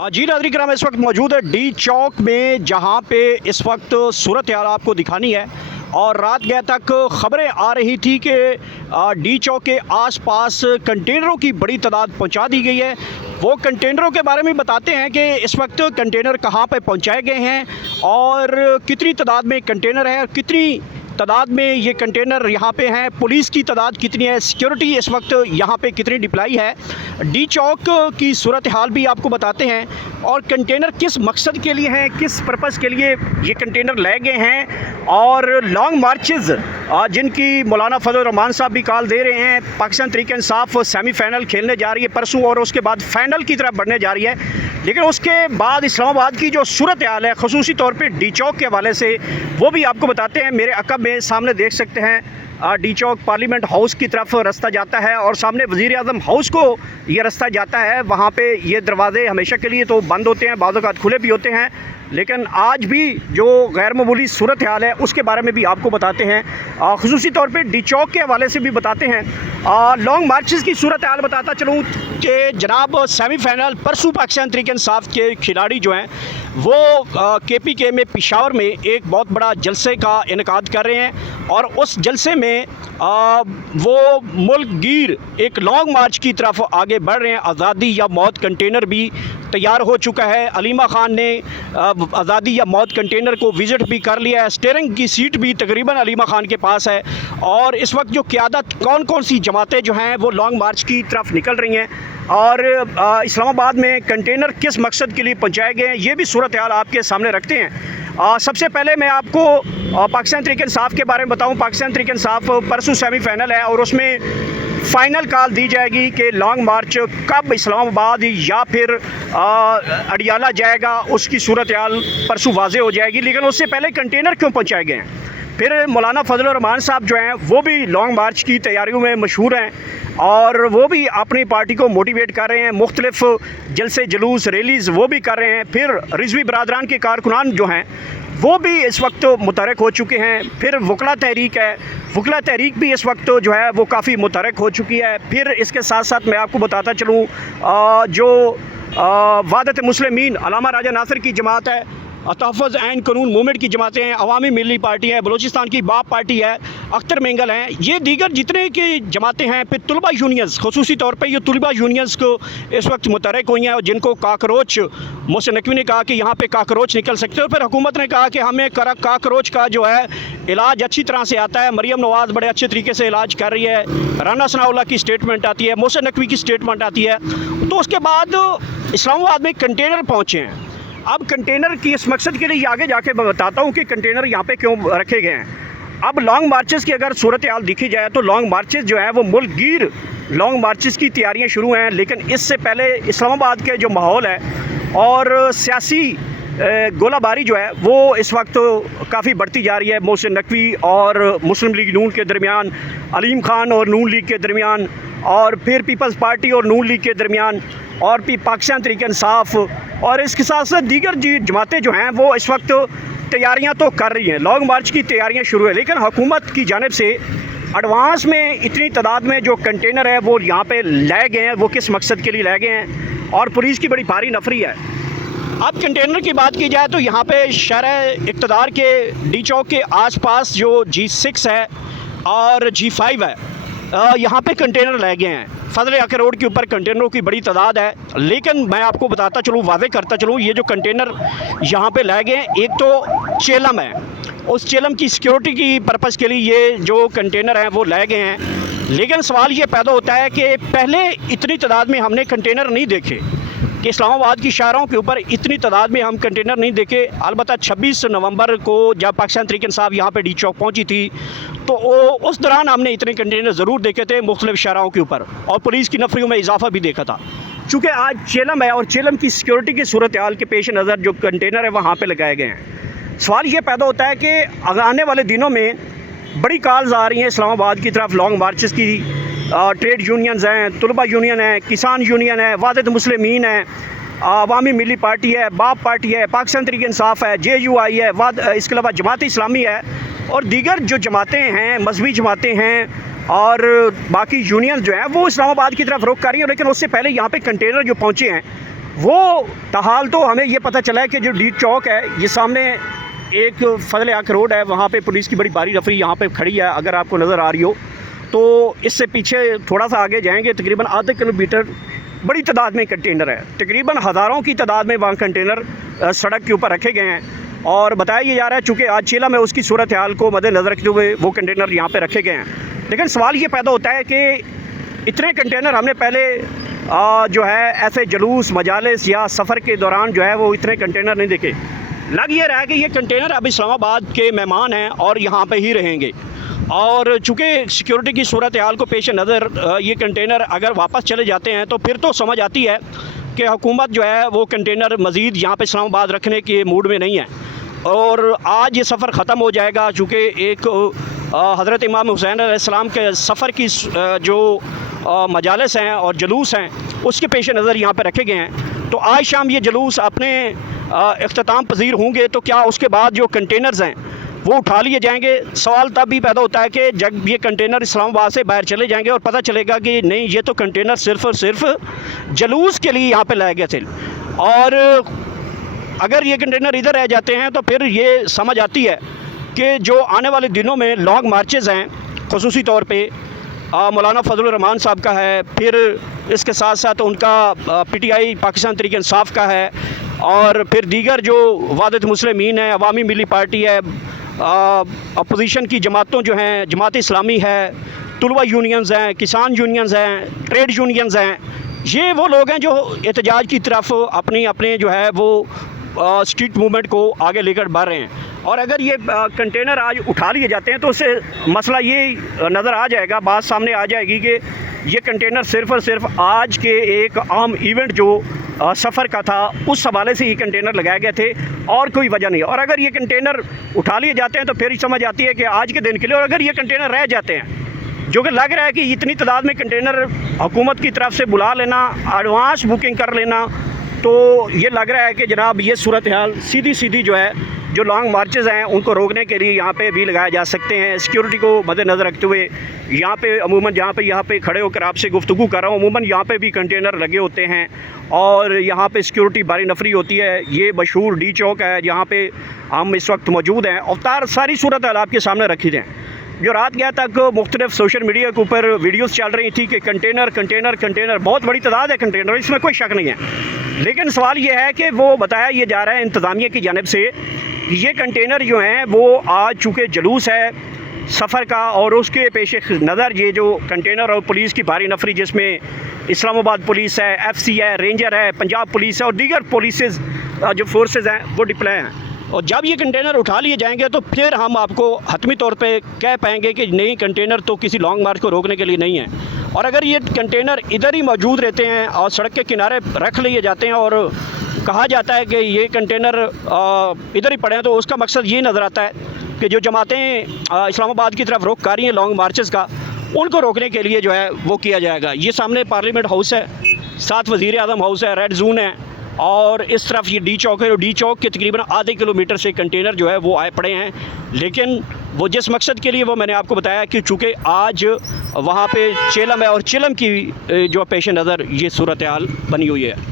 जी नाज़रीन किराम, इस वक्त मौजूद है डी चौक में, जहां पे इस वक्त सूरत हाल आपको दिखानी है। और रात गए तक ख़बरें आ रही थी कि डी चौक के आसपास कंटेनरों की बड़ी तादाद पहुंचा दी गई है। वो कंटेनरों के बारे में बताते हैं कि इस वक्त कंटेनर कहां पे पहुंचाए गए हैं और कितनी तादाद में कंटेनर है और कितनी तादाद में ये कंटेनर यहाँ पे हैं, पुलिस की तादाद कितनी है, सिक्योरिटी इस वक्त यहाँ पे कितनी डिप्लाई है। डी चौक की सूरत हाल भी आपको बताते हैं और कंटेनर किस मकसद के लिए हैं, किस पर्पज़ के लिए ये कंटेनर लाए गए हैं। और लॉन्ग मार्चेज़ जिनकी मौलाना फजल रहमान साहब भी कॉल दे रहे हैं, पाकिस्तान तहरीक इंसाफ सेमीफाइनल खेलने जा रही है परसों और उसके बाद फाइनल की तरफ बढ़ने जा रही है। लेकिन उसके बाद इस्लामाबाद की जो सूरत हाल है ख़ुसूसी तौर पर डी चौक के हवाले से, वो भी आपको बताते हैं। मेरे अक़ब में सामने देख सकते हैं डी चौक पार्लियामेंट हाउस की तरफ रास्ता जाता है और सामने वज़ीर आज़म हाउस को ये रास्ता जाता है। वहाँ पे ये दरवाज़े हमेशा के लिए तो बंद होते हैं, बाज़ औक़ात खुले भी होते हैं, लेकिन आज भी जो गैर मामूली सूरत हाल है उसके बारे में भी आपको बताते हैं। ख़ुसूसी तौर पे डी चौक के हवाले से भी बताते हैं। लॉन्ग मार्चेज़ की सूरत हाल बताता चलूँ कि जनाब सेमीफाइनल परसों पाकिस्तान तहरीक इंसाफ के खिलाड़ी जो हैं वो KPK में पेशावर में एक बहुत बड़ा जलसे का इनेकाद कर रहे हैं और उस जलसे में वो मुल्क गिर एक लॉन्ग मार्च की तरफ आगे बढ़ रहे हैं। आज़ादी या मौत कंटेनर भी तैयार हो चुका है। अलीमा ख़ान ने आज़ादी या मौत कंटेनर को विज़िट भी कर लिया है। स्टीयरिंग की सीट भी तकरीबन अलीमा ख़ान के पास है। और इस वक्त जो क़यादत कौन कौन सी जमातें जो हैं वो लॉन्ग मार्च की तरफ निकल रही हैं और इस्लामाबाद में कंटेनर किस मकसद के लिए पहुँचाए गए हैं, ये भी सूरत हाल आपके सामने रखते हैं। सबसे पहले मैं आपको पाकिस्तान तहरीक इंसाफ के बारे में बताऊं। पाकिस्तान तहरीक इंसाफ परसों सेमीफाइनल है और उसमें फ़ाइनल कॉल दी जाएगी कि लॉन्ग मार्च कब इस्लामाबाद या फिर अडियाला जाएगा, उसकी सूरत हाल परसों वाज़ेह हो जाएगी। लेकिन उससे पहले कंटेनर क्यों पहुँचाए गए हैं। फिर मौलाना फजल रहमान साहब जो हैं वो भी लॉन्ग मार्च की तैयारियों में मशहूर हैं और वो भी अपनी पार्टी को मोटिवेट कर रहे हैं। मुख्तलिफ जलसे जुलूस रैलीज़ वो भी कर रहे हैं। फिर रिजवी बरादरान के कारकुनान जो हैं वो भी इस वक्त मुतहरक हो चुके हैं। फिर वकला तहरीक है, वकला तहरीक भी इस वक्त जो है वो काफ़ी मुतहरक हो चुकी है। फिर इसके साथ साथ मैं आपको बताता चलूँ जो वादत मुस्लिमीन अल्लामा राजा नासिर की जमात है, तहफ़्फ़ुज़ ऐन कानून मूवमेंट की जमातें हैं, अवामी मिली पार्टी है, बलूचिस्तान की बाप पार्टी है, अख्तर मेंगल हैं, ये दीगर जितने की जमातें हैं। फिर तुलबा यूनियंस, ख़ुसूसी तौर पर ये तुलबा यूनियंस को इस वक्त मुतहरक हुई हैं और जिनको काकरोच, मोहसिन नकवी ने कहा कि यहाँ पे काकरोच निकल सकते हैं। फिर हुकूमत ने कहा कि हमें काकरोच का जो है इलाज अच्छी तरह से आता है। मरियम नवाज़ बड़े अच्छे तरीके से इलाज कर रही है, राना सनाउल्लाह की स्टेटमेंट आती है, मोहसिन नकवी की स्टेटमेंट आती है। तो उसके बाद इस्लामाबाद में कंटेनर पहुँचे हैं। अब कंटेनर की इस मकसद के लिए आगे जाके मैं बताता हूँ कि कंटेनर यहाँ पे क्यों रखे गए हैं। अब लॉन्ग मार्चेज़ की अगर सूरत हाल देखी जाए तो लॉन्ग मार्चेज़ जो है वो मुल्क गिर लॉन्ग मार्चेज़ की तैयारियाँ शुरू हैं। लेकिन इससे पहले इस्लामाबाद के जो माहौल है और सियासी गोलाबारी जो है वो इस वक्त काफ़ी बढ़ती जा रही है। मोहसिन नकवी और मुस्लिम लीग नून के दरमियान, अलीम ख़ान और नून लीग के दरमियान, और फिर पीपल्स पार्टी और नून लीग के दरमियान, और भी पाकिस्तान तहरीक इंसाफ और इसके साथ साथ दीगर जमातें जो हैं वो इस वक्त तैयारियां तो कर रही हैं। लॉन्ग मार्च की तैयारियां शुरू है, लेकिन हुकूमत की जानिब से एडवांस में इतनी तादाद में जो कंटेनर है वो यहाँ पे लाए गए हैं। वो किस मकसद के लिए लाए गए हैं और पुलिस की बड़ी भारी नफरी है। अब कंटेनर की बात की जाए तो यहाँ पे शहर इक़्तिदार के डी चौक के आसपास जो G6 है और G5 है, यहाँ पे कंटेनर लाए गए हैं। फजल आकर रोड के ऊपर कंटेनरों की बड़ी तादाद है। लेकिन मैं आपको बताता चलूँ, वाज़े करता चलूँ, ये जो कंटेनर यहाँ पे लाए गए हैं, एक तो चेलम है, उस चेलम की सिक्योरिटी की पर्पज़ के लिए ये जो कंटेनर हैं वो लाए गए हैं। लेकिन सवाल ये पैदा होता है कि पहले इतनी तादाद में हमने कंटेनर नहीं देखे कि इस्लामाबाद की शाहराहों के ऊपर इतनी तादाद में हम कंटेनर नहीं देखे। अलबत्ता 26 नवंबर को जब पाकिस्तान तहरीक इंसाफ यहाँ पे डी चौक पहुँची थी तो उस दौरान हमने इतने कंटेनर ज़रूर देखे थे मुख्तलिफ शाहराहों के ऊपर और पुलिस की नफरियों में इजाफा भी देखा था। चूँकि आज चेलम है और चेलम की सिक्योरिटी की सूरत हाल के पेश नज़र जो कंटेनर है वहाँ पर लगाए गए हैं। सवाल ये पैदा होता है कि आने वाले दिनों में बड़ी कॉल्स आ रही हैं इस्लामाबाद की तरफ लॉन्ग मार्चेज़ की। ट्रेड यूनियंस हैं, तुलबा यूनियन है, किसान यूनियन है, वादत मुस्लिमीन है, अवामी मिली पार्टी है, बाप पार्टी है, पाकिस्तान तहरीक इंसाफ है, JUI है, इसके अलावा जमात इस्लामी है और दीगर जो जमातें हैं, मजहबी जमातें हैं और बाकी यूनियंस जो हैं वो इस्लामाबाद की तरफ रुख कर रही हैं। लेकिन उससे पहले यहाँ पे कंटेनर जो पहुँचे हैं वो ताहाल तो हमें ये पता चला है कि जो डी चौक है, ये सामने एक फजल हक रोड है, वहाँ पे पुलिस की बड़ी भारी रफरी यहाँ पे खड़ी है, अगर आपको नज़र आ रही हो तो। इससे पीछे थोड़ा सा आगे जाएंगे, तकरीबन आधे किलोमीटर बड़ी तादाद में कंटेनर है, तकरीबन हज़ारों की तादाद में वहाँ कंटेनर सड़क के ऊपर रखे गए हैं। और बताया ये जा रहा है चूँकि आज चेला में उसकी सूरत हाल को मद्देनज़र रखते हुए वो कंटेनर यहाँ पे रखे गए हैं। लेकिन सवाल ये पैदा होता है कि इतने कंटेनर हमने पहले जो है ऐसे जुलूस मजालिस या सफ़र के दौरान जो है वो इतने कंटेनर नहीं देखे। लग ये रहा है कि ये कंटेनर अब इस्लामाबाद के मेहमान हैं और यहाँ पे ही रहेंगे। और चूँकि सिक्योरिटी की सूरत हाल को पेश नज़र ये कंटेनर अगर वापस चले जाते हैं तो फिर तो समझ आती है कि हुकूमत जो है वो कंटेनर मज़ीद यहाँ पे इस्लामाबाद रखने के मूड में नहीं है। और आज ये सफ़र ख़त्म हो जाएगा, चूँकि एक हज़रत इमाम हुसैन अलैहिस्सलाम के सफ़र की जो मजालिस हैं और जुलूस हैं उसके पेश नज़र यहाँ पे रखे गए हैं। तो आज शाम ये जुलूस अपने इख्तिताम पजीर होंगे, तो क्या उसके बाद जो कंटेनर्स हैं वो उठा लिए जाएंगे? सवाल तब भी पैदा होता है कि जब ये कंटेनर इस्लामाबाद से बाहर चले जाएंगे और पता चलेगा कि नहीं, ये तो कंटेनर सिर्फ़ और सिर्फ जुलूस के लिए यहाँ पे लाए गए थे। और अगर ये कंटेनर इधर रह जाते हैं तो फिर ये समझ आती है कि जो आने वाले दिनों में लॉन्ग मार्चेस हैं, ख़ुसूसी तौर पे मौलाना फजलुर रहमान साहब का है, फिर इसके साथ साथ उनका PTI पाकिस्तान तहरीक इंसाफ का है, और फिर दीगर जो वादत मुस्लिमीन है, अवामी मिली पार्टी है, अपोजिशन की जमातों जो हैं, जमात इस्लामी है, तुलवा यूनियंस हैं, किसान यूनियंस हैं, ट्रेड यूनियंस हैं, ये वो लोग हैं जो एहतजाज की तरफ अपने जो है वो स्ट्रीट मूवमेंट को आगे लेकर बढ़ रहे हैं। और अगर ये कंटेनर आज उठा लिए जाते हैं तो उससे मसला ये नज़र आ जाएगा, बात सामने आ जाएगी कि ये कंटेनर सिर्फ़ और सिर्फ आज के एक आम इवेंट जो सफ़र का था उस हवाले से ही कंटेनर लगाए गए थे और कोई वजह नहीं। और अगर ये कंटेनर उठा लिए जाते हैं तो फिर समझ आती है कि आज के दिन के लिए, और अगर ये कंटेनर रह जाते हैं, जो कि लग रहा है कि इतनी तादाद में कंटेनर हुकूमत की तरफ से बुला लेना, एडवांस बुकिंग कर लेना, तो ये लग रहा है कि जनाब ये सूरत हाल सीधी जो है जो लॉन्ग मार्चेस हैं उनको रोकने के लिए यहाँ पे भी लगाए जा सकते हैं। सिक्योरिटी को मद्देनज़र रखते हुए यहाँ पे अमूमन यहाँ पे खड़े होकर आपसे गुफ्तगू कर रहा हूँ, अमूमन यहाँ पे भी कंटेनर लगे होते हैं और यहाँ पे सिक्योरिटी भारी नफरी होती है। ये मशहूर डी चौक है जहाँ पे हम इस वक्त मौजूद हैं। अवतार सारी सूरत हाल आपके सामने रखी दें। जो रात गया तक मुख्तलिफ सोशल मीडिया के ऊपर वीडियोस चल रही थी कि कंटेनर बहुत बड़ी तादाद है कंटेनर, इसमें कोई शक नहीं है। लेकिन सवाल ये है कि वो बताया ये जा रहा है इंतज़ामिया की जानिब से ये कंटेनर जो हैं वो आज चूँकि जुलूस है सफ़र का और उसके पेश नज़र ये जो कंटेनर और पुलिस की भारी नफरी, जिसमें इस्लामाबाद पुलिस है, FC है, रेंजर है, पंजाब पुलिस है और दीगर पुलिसेस जो फोर्सेस हैं वो डिप्लॉय हैं। और जब ये कंटेनर उठा लिए जाएंगे तो फिर हम आपको हतमी तौर पे कह पाएंगे कि नहीं, कंटेनर तो किसी लॉन्ग मार्च को रोकने के लिए नहीं है। और अगर ये कंटेनर इधर ही मौजूद रहते हैं और सड़क के किनारे रख लिए जाते हैं और कहा जाता है कि ये कंटेनर इधर ही पड़े हैं, तो उसका मकसद ये नज़र आता है कि जो जमातें इस्लामाबाद की तरफ रुख कर रही हैं लॉन्ग मार्चेस का, उनको रोकने के लिए जो है वो किया जाएगा। ये सामने पार्लियामेंट हाउस है, साथ वज़ीर आज़म हाउस है, रेड जोन है, और इस तरफ ये डी चौक है। और डी चौक के तकरीबन आधे किलोमीटर से कंटेनर जो है वो आए पड़े हैं। लेकिन वो जिस मकसद के लिए वो मैंने आपको बताया कि चूँकि आज वहाँ पे चेलम है और चिलम की जो पेश नज़र ये सूरत हाल बनी हुई है।